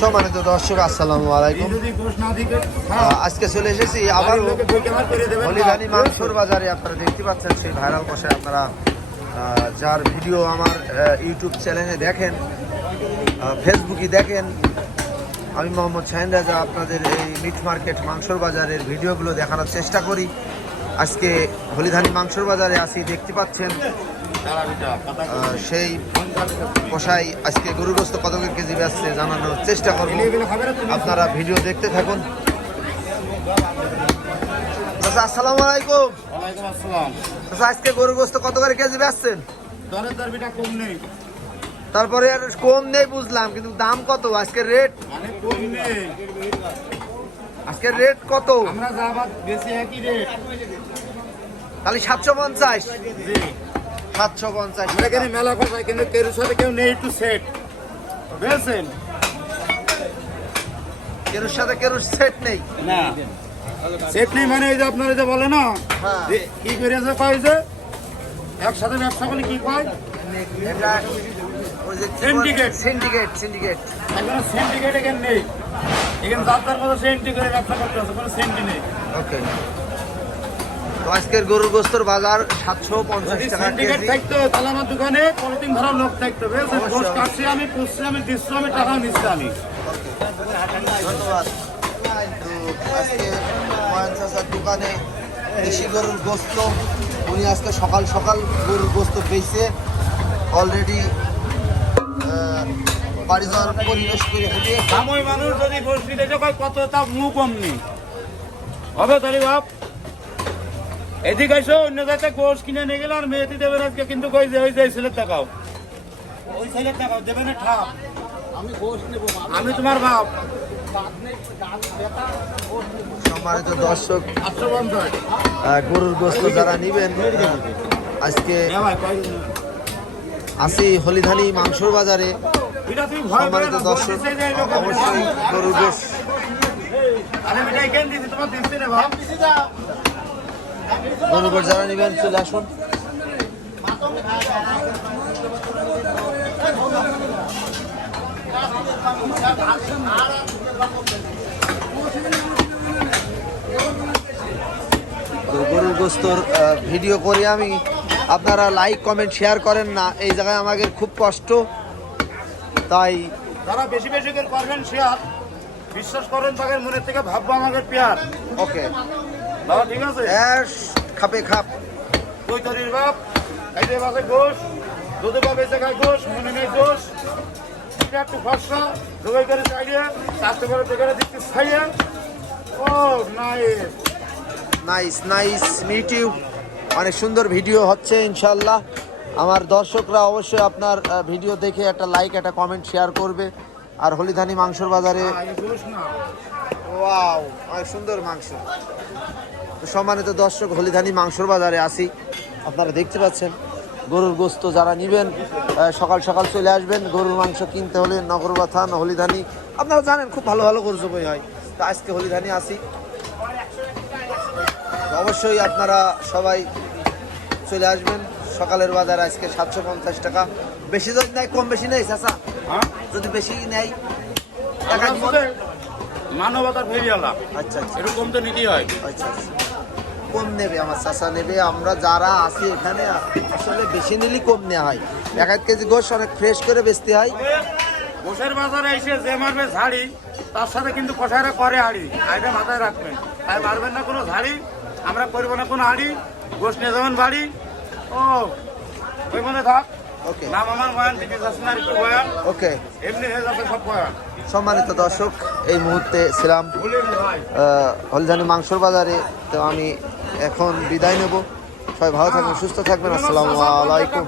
সম্মানিত দর্শক আসসালামু আলাইকুম। আজকে চলে এসেছি আবার হলিধানি মাংসর বাজারে। আপনারা দেখতে পাচ্ছেন সেই ভাইরাল কষায়, আপনারা যার ভিডিও আমার ইউটিউব চ্যানেলে দেখেন, ফেসবুকে দেখেন। আমি মোহাম্মদ শাহিন রাজা আপনাদের এই মিট মার্কেট মাংসর বাজারের ভিডিওগুলো দেখানোর চেষ্টা করি। আজকে হলিধানি মাংসর বাজারে আসি, দেখতে পাচ্ছেন সেই কষাই আজকে গরুর গোস্ত কত কেজি বেচছে জানানোর চেষ্টা করব। আপনারা ভিডিও দেখতে থাকুন। আসসালামু আলাইকুম। আজকে গরুর গোস্ত কত করে কেজি বেচছেন? তারপরে আর কম নেই বুঝলাম, কিন্তু দাম কত আজকে? রেট আজকে রেট কত? খালি 750। 750 এখানে মেলা কথা, কিন্তু কেউ সাথে কেউ নেই একটু সেট বুঝছেন, কেউ সাথে কেউ সেট নেই। না সেট নেই মানে এই যে আপনারা যে বলে না যে কি করে আছে, কয় যে একসাথে ব্যবসা করলে কি কয় এটা ওই যে সিন্ডিকেট। সিন্ডিকেট এখন সিন্ডিকেট এখানে নেই, এখানে যাত্রার মতো সেন্টি করে ব্যবসা করতে আছে, কোনো সেন্টি নেই। ওকে, তো আজকের গরুর গোস্তর বাজার 750 টাকা সিন্ডিকেট কেজি। থাকতো তাহলে আমার দোকানে পলিথিন ধরা লোক থাকতো, বুঝছেন? গোশ কাটছি আমি, পুষছি আমি, দিচ্ছি আমি, টাকাও নিচ্ছি আমি। ধন্যবাদ। তো আজকে ময়ান চাচার দোকানে দেশি গরুর গোস্ত, উনি আজকে সকাল সকাল গরুর গোস্ত পেয়েছে অলরেডি। বাড়ি যাওয়ার পরিবেশ করে হেঁটে সাময়িক মানুষ যদি গোশ দিতে কয় কত, তা মুখ কম নেই হবে তাহলে বাপ। এদিকে এসো, অন্য জায়গায় গোশ কিনে নিয়ে গেলে আর মেয়েটি দেবেন আজকে, কিন্তু কই যে ওই যে ছেলের টাকাও, ওই ছেলের টাকাও দেবে না ঠাপ। আমি তোমার বাপ। সম্মানিত দর্শক, 850 গরুর গোস্ত যারা নিবেন, আজকে আসি হলিধানি মাংসর বাজারে। এটা তুমি ভয় করে সম্মানিত না, দর্শক, গোশ দিতে যাই, অবশ্যই গরুর গোশ আমি মিঠাই কেন দিছি, তোমার দিচ্ছি না বাপ। গরুর গোশ যারা নিবেন চলে আসুন। তো গরুর গোস্তর ভিডিও করি আমি, আপনারা লাইক কমেন্ট শেয়ার করেন না, এই জায়গায় আমাদের খুব কষ্ট। তাই যারা বেশি বেশি করে করবেন শেয়ার, বিশ্বাস করেন তাদের মনের থেকে ভাববো আমাদের পেয়ার। ওকে, দাদা ঠিক আছে, খাপে খাপ। তুই তরির বাপ, এই যে বাসে গোশ, দুধে বাপে জায়গায় গোশ, মনে নেই দোষ। এটা একটু ফসা জোগাই করে চাইলে চারটে করে দোকানে দিচ্ছি খাইয়ে। Oh nice nice nice meet you. অনেক সুন্দর ভিডিও হচ্ছে ইনশাল্লাহ। আমার দর্শকরা অবশ্যই আপনার ভিডিও দেখে একটা লাইক, একটা কমেন্ট শেয়ার করবে। আর হলিধানি মাংসর বাজারে ওয়াও, অনেক সুন্দর মাংস। তো সম্মানিত দর্শক, হলিধানি মাংসর বাজারে আসি, আপনারা দেখতে পাচ্ছেন গরুর গোস্ত যারা নেবেন সকাল সকাল চলে আসবেন। গরুর মাংস কিনতে হলে নগরবাথান, হলিধানি, আপনারা জানেন খুব ভালো ভালো গরু জবাই হয়। তো আজকে হলিধানি আসি, অবশ্যই আপনারা সবাই চলে আসবেন। সকালের বাজার আজকে 750 টাকা। বেশি যদি নেয়, কম বেশি নেই চাচা? যদি বেশি নেয় টাকা দিবেন। মানবতার ফেরিওয়ালা, আচ্ছা আচ্ছা এরকম তো নিতেই হয়। আচ্ছা আচ্ছা, কম নেবে আমার চাচা নেবে। আমরা যারা আছি এখানে আসলে বেশি নিলে কম নেওয়া হয়। 1 কেজি গোশ অনেক ফ্রেশ করে বেচতে হয়। গোশের বাজারে এসে যে মারবে ঝাড়ি, তার সাথে কিন্তু কষাইরা করে হাড়ি, এটা মাথায় রাখবেন। তাই মারবেন না কোনো ঝাড়ি, আমরা করবো না কোনো হাড়ি। গোশ নিয়ে যাবেন বাড়ি, ও ওই মনে থাক। ওকে নাম আমার বয়ান দিদি যাচ্ছেন একটু বয়ান, ওকে। এমনি হয়ে যাবে সব বয়ান। সম্মানিত দর্শক, এই মুহূর্তে ছিলাম হলজানি মাংসর বাজারে। তো আমি এখন বিদায় নেব। সবাই ভালো থাকবেন, সুস্থ থাকবেন। আসসালামু আলাইকুম।